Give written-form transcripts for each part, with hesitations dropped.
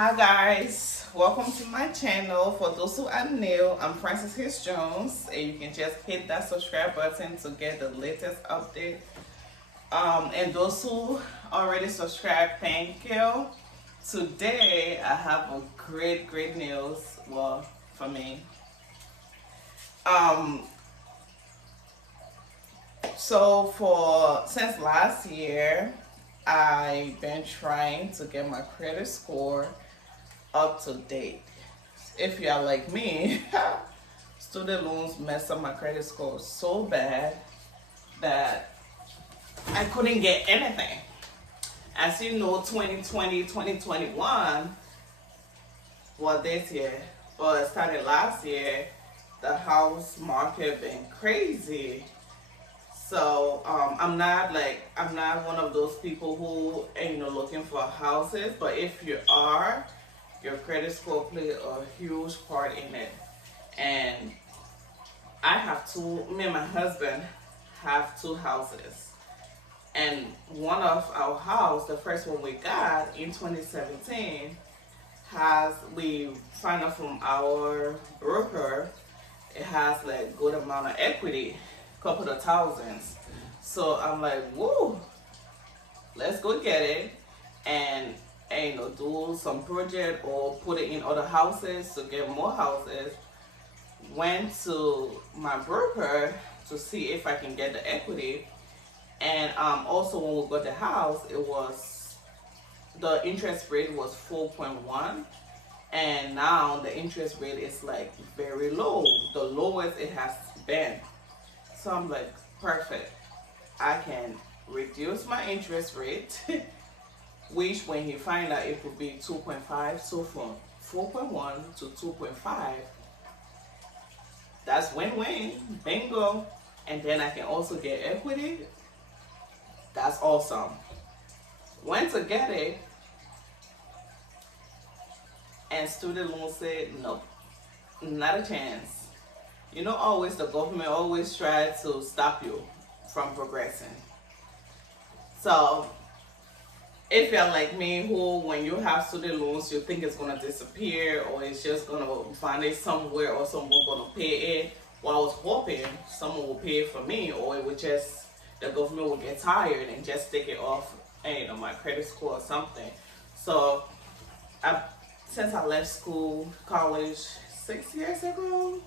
Hi guys, welcome to my channel. For those who are new, I'm Frances Hicks Jones, and you can just hit that subscribe button to get the latest update. And those who already subscribed, thank you. Today I have a great news. Well, for me. Um, since last year, I've been trying to get my credit score up to date. If you are like me, student loans messed up my credit score so bad that I couldn't get anything. As you know, 2020, 2021, well, this year, well, it started last year, the house market been crazy. So I'm not one of those people who looking for houses. But if you are, your credit score plays a huge part in it. And me and my husband have two houses. And one of our house, the first one we got in 2017, we found out from our broker, it has like good amount of equity, couple of thousands. So I'm like, whoa, let's go get it and do some project or put it in other houses to get more houses. Went to my broker to see if I can get the equity. And also when we got the house, the interest rate was 4.1, and now the interest rate is like very low, the lowest it has been. So I'm like, perfect, I can reduce my interest rate, which when he find out it would be 2.5, so from 4.1 to 2.5, that's win-win, bingo. And then I can also get equity. That's awesome. Went to get it, and student loan said no, not a chance. Always the government always try to stop you from progressing. So if you're like me, who when you have student loans, you think it's gonna disappear or it's just gonna vanish somewhere or someone gonna pay it. Well, I was hoping someone will pay it for me, or it would just, the government will get tired and just take it off, my credit score or something. So since I left college 6 years ago,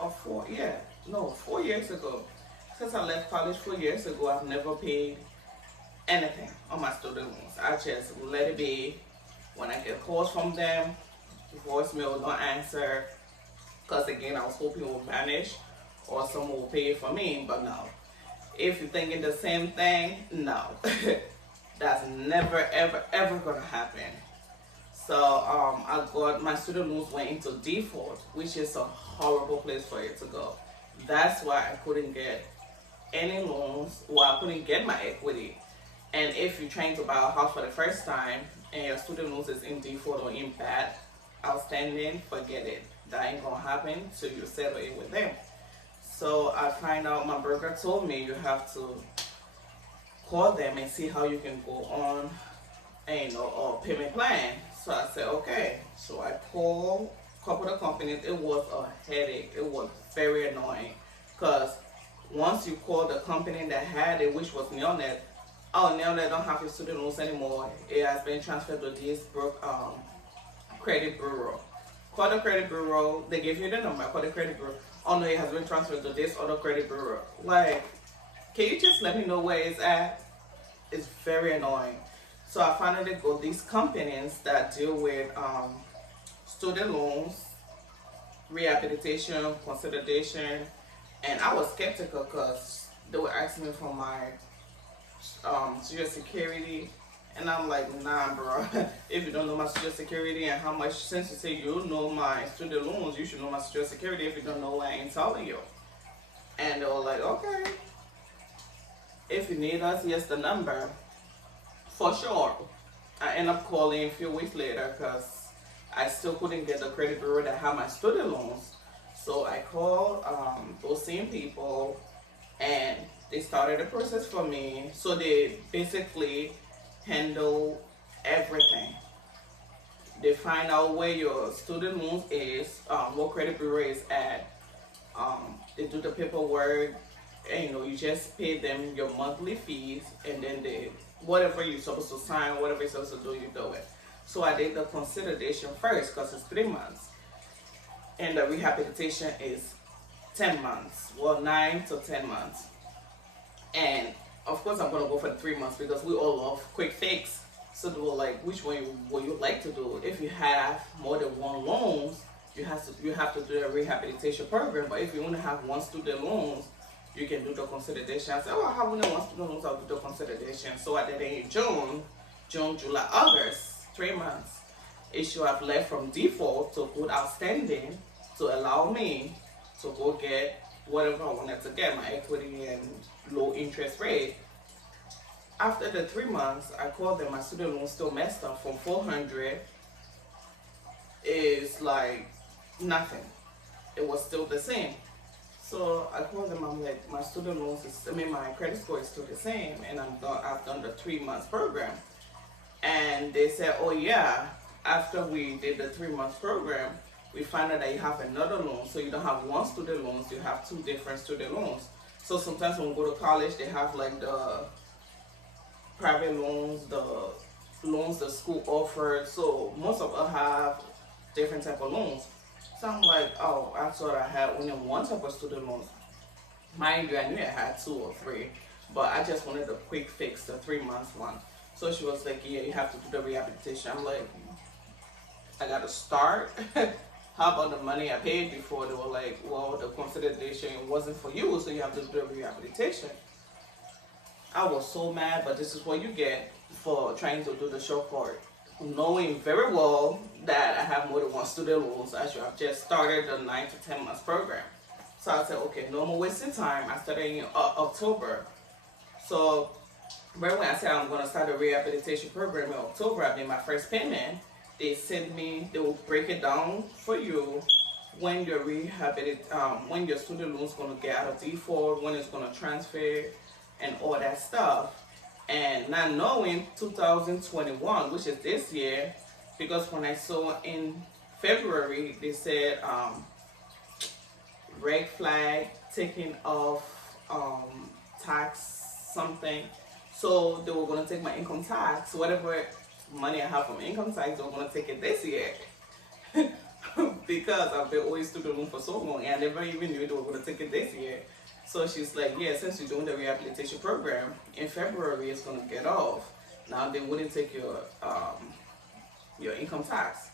or 4 years ago. Since I left college 4 years ago, I've never paid anything on my student loans. I just let it be. When I get calls from them, voicemail don't answer, because again, I was hoping it would vanish or someone will pay it for me, but no. If you're thinking the same thing, no. That's never ever gonna happen. So my student loans went into default, which is a horrible place for it to go. That's why I couldn't get any loans, or I couldn't get my equity. And if you're trying to buy a house for the first time and your student loans is in default or in bad outstanding, forget it. That ain't gonna happen till you settle it with them. So I find out, my broker told me you have to call them and see how you can go on a payment plan. So I said, okay. So I called a couple of companies. It was a headache. It was very annoying, because once you call the company that had it, which was Neonet, Neonet don't have your student loans anymore. It has been transferred to this credit bureau. Call the credit bureau. They give you the number. Call the credit bureau. Oh no, it has been transferred to this other credit bureau. Like, can you just let me know where it's at? It's very annoying. So I finally got these companies that deal with student loans, rehabilitation, consolidation, and I was skeptical because they were asking me for my Social Security, and I'm like, nah, bro. If you don't know my Social Security and how much, since you say you know my student loans, you should know my Social Security. If you don't know, I ain't telling you. And they were like, okay, if you need us, here's the number. For sure. I end up calling a few weeks later because I still couldn't get the credit bureau that had my student loans. So I called those same people, and they started the process for me. So they basically handle everything. They find out where your student loans is, what credit bureau is at. They do the paperwork, and you just pay them your monthly fees, and then they whatever you're supposed to sign, whatever you're supposed to do, you do it. So I did the consolidation first because it's 3 months, and the rehabilitation is 10 months, well 9 to 10 months. And of course I'm gonna go for the 3 months because we all love quick fix. So they were like, which one would you like to do? If you have more than one loans, you have to do a rehabilitation program. But if you only have one student loans, you can do the consolidation. I said, oh, I have only one student loans, I'll do the consolidation. So I did it in June, July, August, 3 months. It should have left from default to good outstanding to allow me to go get whatever I wanted to get, my equity and low interest rate. After the 3 months, I called them, my student loan still messed up from 400 is like nothing. It was still the same. So I called them, I'm like, my student loans my credit score is still the same, and I've done the 3 months program. And they said, oh yeah, after we did the 3 months program, we found out that you have another loan. So you don't have one student loans, you have 2 different student loans. So sometimes when we go to college, they have like the private loans, the loans the school offered. So most of us have different type of loans. So I'm like, oh, I thought I had only one type of student loans. Mind you, I knew I had 2 or 3, but I just wanted a quick fix, the 3 months one. So she was like, yeah, you have to do the rehabilitation. I'm like, I gotta start. How about the money I paid before? They were like, well, the consolidation wasn't for you, so you have to do the rehabilitation. I was so mad, but this is what you get for trying to do the shortcut. Knowing very well that I have more than one student loans, I should have just started the 9 to 10 months program. So I said, okay, no more wasting time. I started in October. So right when I said I'm going to start a rehabilitation program in October, I made my first payment. They sent me, they will break it down for you when your when your student loan is going to get out of default, when it's going to transfer, and all that stuff. And not knowing 2021, which is this year, because when I saw in February, they said red flag, taking off tax something. So they were going to take my income tax, whatever money I have from income tax, they were going to take it this year. Because I've been always student loan for so long, and I never even knew they were going to take it this year. So she's like, yeah, since you're doing the rehabilitation program, in February it's going to get off. Now they wouldn't take your income tax.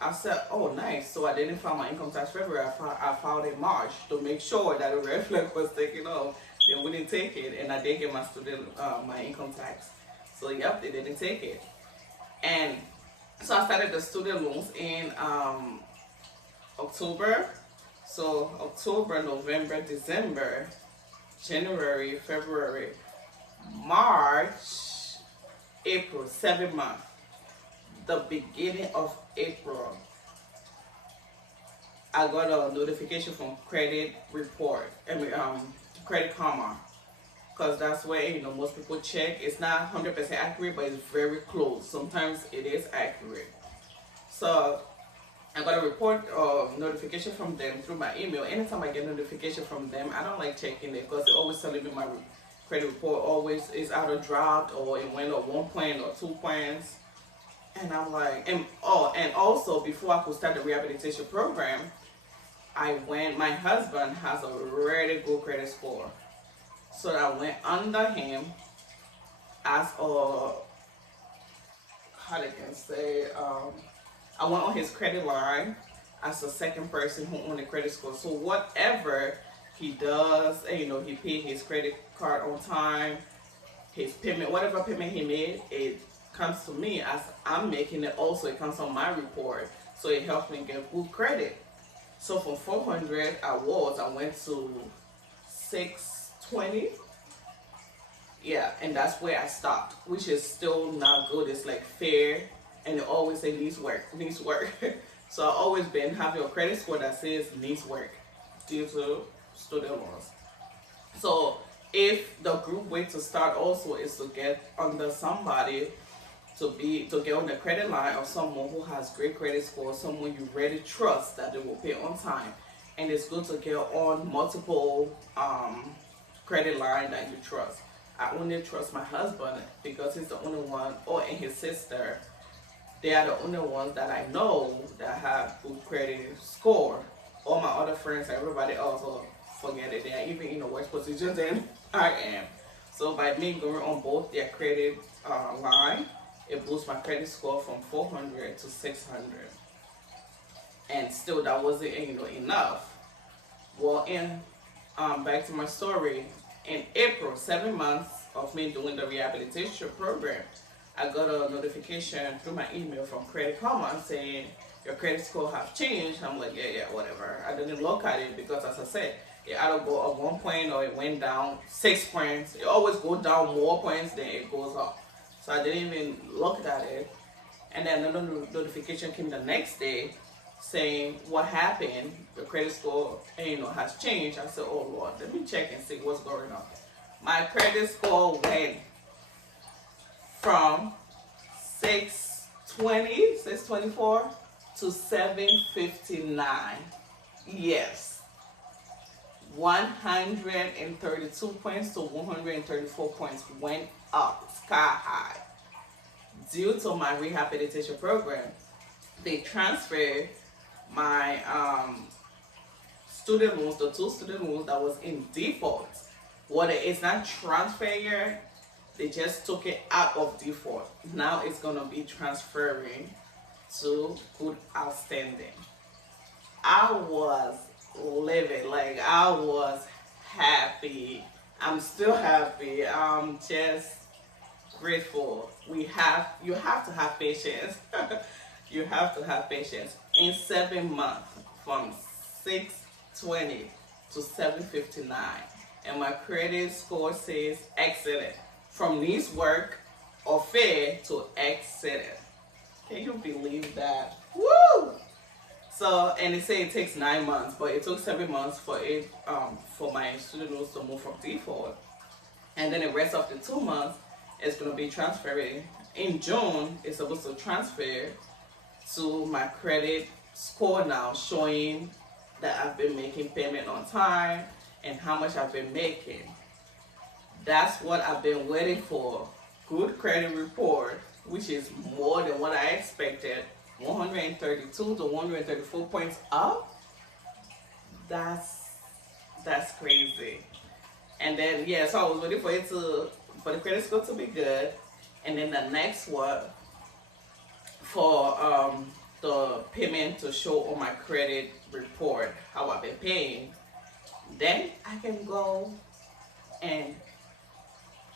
I said, oh, nice. So I didn't file my income tax February. I filed in March to make sure that the red flag was taken off. They wouldn't take it, and I did get my my income tax. So yep, they didn't take it. And so I started the student loans in October. So October, November, December, January, February, March, April, 7 months. The beginning of April, I got a notification from Credit Report, Credit Karma, because that's where most people check. It's not 100% accurate, but it's very close. Sometimes it is accurate. So I got a report notification from them through my email. Anytime I get a notification from them, I don't like checking it because they're always telling me my credit report always is either dropped or it went up 1 point or 2 points. And I'm like, and also before I could start the rehabilitation program, my husband has a really good credit score. So I went under him as I went on his credit line as the second person who owned the credit score. So whatever he does, he paid his credit card on time, his payment, whatever payment he made, it comes to me as I'm making it. Also, it comes on my report, so it helps me get good credit. So from 400 I went to 620. Yeah, and that's where I stopped, which is still not good. It's like fair, and they always say needs work. So I've always been having a credit score that says needs work due to student loans. So if the group way to start also is to get under somebody to get on the credit line of someone who has great credit score, someone you really trust that they will pay on time. And it's good to get on multiple credit line that you trust. I only trust my husband because he's the only one, and his sister. They are the only ones that I know that have good credit score. All my other friends, everybody else, forget it. They are even in a worse position than I am. So by me going on both their credit line, it boosts my credit score from 400 to 600. And still, that wasn't enough. Well, back to my story. In April, 7 months of me doing the rehabilitation program, I got a notification through my email from Credit Karma saying your credit score have changed. I'm like, yeah, whatever. I didn't look at it because, as I said, it either go up 1 point or it went down 6 points. It always goes down more points than it goes up. So I didn't even look at it. And then another notification came the next day saying what happened. Your credit score, has changed. I said, oh Lord, let me check and see what's going on. My credit score went from 624 to 759. Yes. 132 points to 134 points went up sky high. Due to my rehabilitation program, they transferred my student loans, the 2 student loans that was in default. Well, it's not transferred yet. They just took it out of default. Now it's gonna be transferring to good outstanding. I was living, like I was happy. I'm still happy. I'm just grateful. You have to have patience. You have to have patience. In 7 months, from 620 to 759, and my credit score says excellent. From needs work or fair to excellent. Can you believe that? Woo! So, and they say it takes 9 months, but it took 7 months for it for my student loans to move from default. And then the rest of the 2 months is going to be transferring. In June, it's supposed to transfer to my credit score now, showing that I've been making payment on time and how much I've been making. That's what I've been waiting for. Good credit report, which is more than what I expected. 132 to 134 points up. That's crazy. And then so I was waiting for the credit score to be good. And then the next one for the payment to show on my credit report how I've been paying. Then I can go and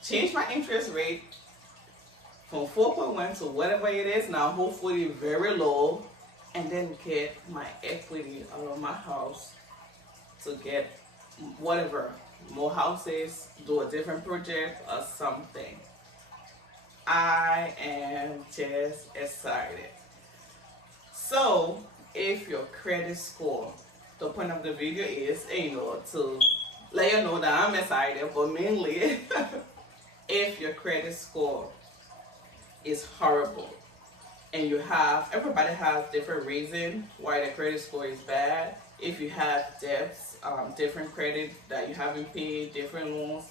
change my interest rate from 4.1 to whatever it is now, hopefully very low, and then get my equity out of my house to get whatever, more houses, do a different project or something. I am just excited. So, if your credit score, the point of the video is, to let you know that I'm excited, but mainly, if your credit score is horrible and everybody has different reasons why the credit score is bad. If you have debts, different credit that you haven't paid, different loans,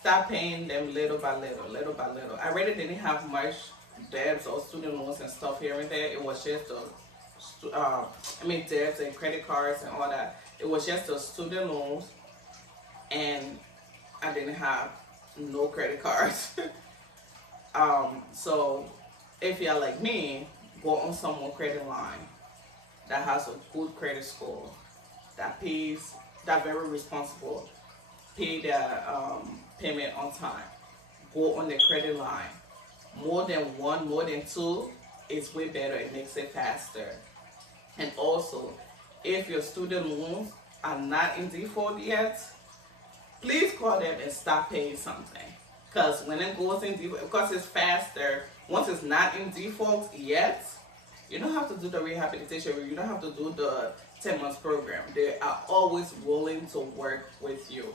start paying them little by little. I really didn't have much debts or student loans and stuff here and there. It was just debts and credit cards and all that. It was just the student loans, and I didn't have no credit cards. So if you're like me, go on someone credit line that has a good credit score, that pays, that very responsible, pay their payment on time. Go on the credit line. More than 1, more than 2, it's way better. It makes it faster. And also, if your student loans are not in default yet, please call them and stop paying something. Because when it goes in default, because it's faster, once it's not in default yet, you don't have to do the rehabilitation, you don't have to do the 10 months program. They are always willing to work with you.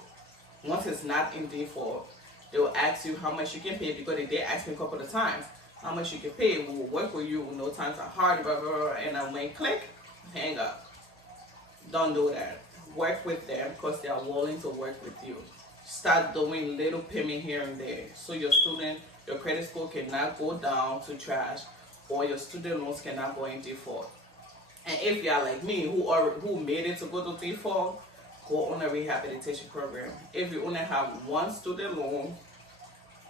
Once it's not in default, they will ask you how much you can pay, because they did ask me a couple of times, how much you can pay. We will work with you. No times are hard, blah, blah, blah. And I went click, hang up. Don't do that. Work with them because they are willing to work with you. Start doing little payment here and there so your credit score cannot go down to trash, or your student loans cannot go in default. And if you are like me, who made it to go to default, go on a rehabilitation program. If you only have one student loan,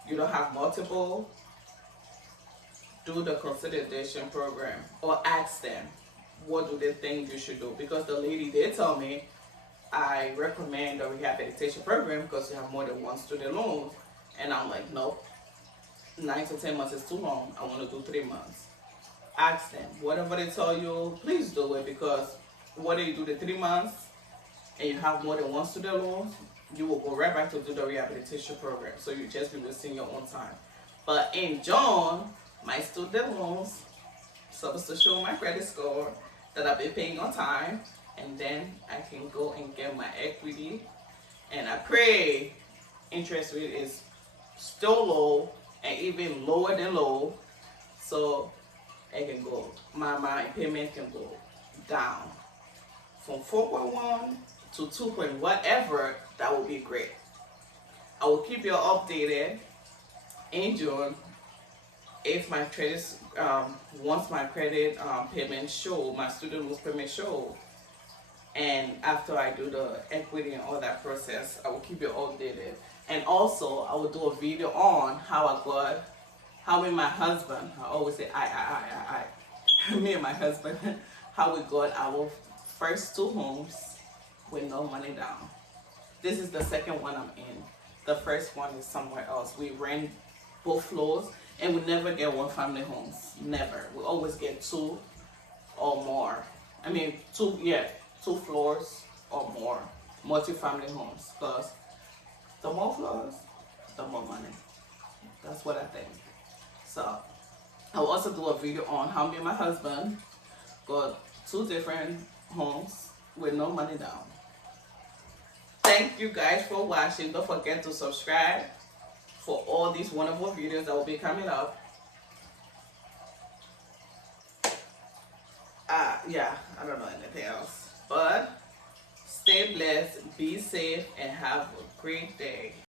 you don't have multiple, do the consolidation program or ask them what do they think you should do. Because the lady did tell me, I recommend the rehabilitation program because you have more than one student loan. And I'm like, nope, 9 to 10 months is too long. I want to do 3 months. Ask them. Whatever they tell you, please do it, because whether you do the 3 months and you have more than one student loan, you will go right back to do the rehabilitation program. So you just be wasting your own time. But in June, my student loans supposed to show my credit score that I've been paying on time, and then I can go and get my equity. And I pray interest rate is still low and even lower than low, so it can go, my payment can go down from 4.1 to 2 point whatever. That would be great. I will keep you updated in June if my credit, once my credit payment show, my student loans payment show, and after I do the equity and all that process, I will keep you updated. And also, I will do a video on how me and my husband, I always say me and my husband, how we got our first 2 homes with no money down. This is the second one I'm in. The first one is somewhere else. We rent both floors, and we never get one family homes. Never. We always get 2 or more. I mean, 2 floors or more multi-family homes. Because the more floors, the more money. That's what I think. So I will also do a video on how me and my husband got 2 different homes with no money down. Thank you guys for watching. Don't forget to subscribe for all these wonderful videos that will be coming up. Yeah, I don't know anything else. But stay blessed, be safe, and have a great day.